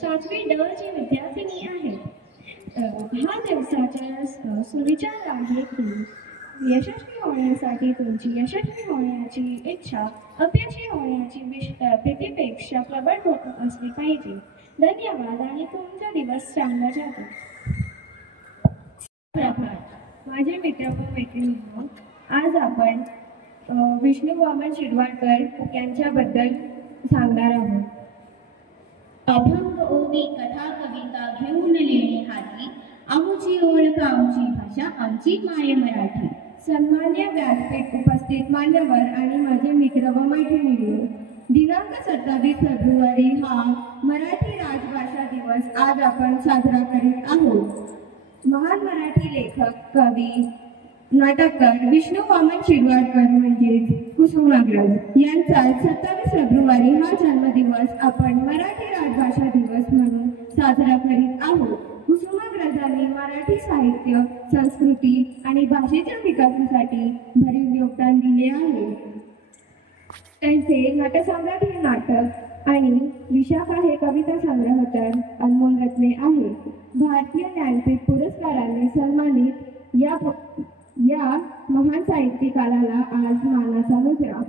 7वी ड ची विद्यार्थिनी आहे। हा दिवसाचा सुविचार आहे की यशस्वी होण्यासाठी तुमची यशस्वी होण्याची इच्छा अपयशी होण्याची भीतीपेक्षा प्रबळ असली पाहिजे। धन्यवाद आणि तुमचा दिवस चांगला जातो। माझे मित्र व मैत्रिणींनो, आज आपण विष्णू वामन शिरवाडकर यांच्याबद्दल सांगणार आहोत। अभंग ओवी कथा कविता घेऊन लेणी हाती, आमची ओळख आमची भाषा आमची माय मराठी। सन्मान्य व्यासपीठ उपस्थित मान्यवर आणि माझे मित्र व मैत्रिणींनो, दिनांक 27 फेब्रुवारी हा मराठी राजभाषा दिवस आज आपण साजरा करीत आहोत। महान मराठी लेखक, कवी, नाटककार विष्णू वामन शिरवाडकर म्हणजेच कुसुमाग्रज यांचा 27 फेब्रुवारी हा जन्मदिवस आपण मराठी राजभाषा दिवस म्हणून साजरा करीत आहोत। कुसुमाग्रजांनी मराठी साहित्य, संस्कृती आणि भाषेच्या विकासासाठी भरीव योगदान दिले आहे। त्यांचे नटसम्राट हे नाटक आणि विशाखा हे कविता संग्रह तर अनमोल रत्ने आहे। भारतीय ज्ञानपीठ पुरस्काराने सन्मानित या महान साहित्यकाराला आज मानाचा मुजरा।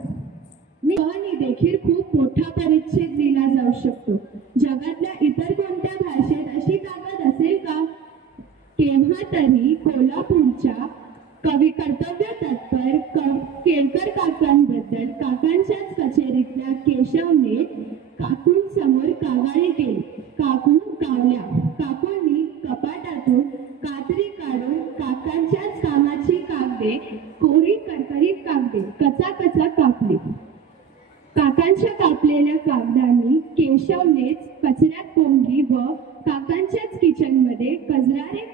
मी देखील खूप मोठा परिच्छेद दिला जाऊ शकतो। जगातल्या इतर कोणत्या भाषेत अशी ताकद असेल का? केव्हा तरी कोल्हापूरच्या कवी कर्तव्य तत्पर केळकर काकांबद्दल काकांच्याच कचेरीतल्या केशवने काकूंसमोर कागाळी केली। काकू कावल्या। काकूंनी कपाटातून कात्री काढून काकांच्याच कामाची कागदे, कोरी करकरीत कागदे कचाकचा कापली। काकांच्या कापलेल्या कागदांनी केशवनेच कचऱ्यात कोंबली व काकांच्याच किचनमध्ये कजरारे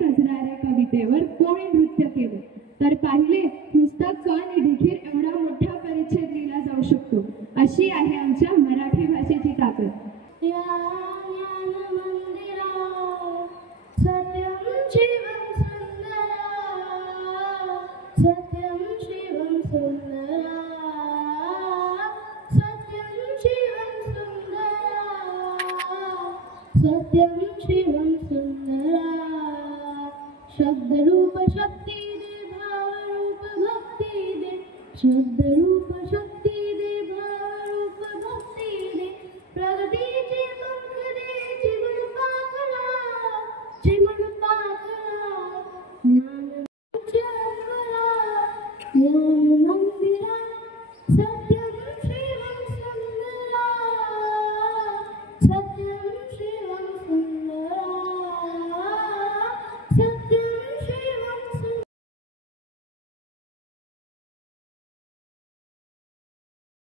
कवितेवर कोळी नृत्य केले। तर पाहिले, नुसता कण देखील एवढा मोठा परिच्छेद दिला जाऊ शकतो। अशी आहे आमच्या मराठी भाषेची ताकद। सत्यं शिवं सुंदरा, शब्द रूप शक्ति दे, भाव रूप भक्ति दे, शब्द रूप शक्ति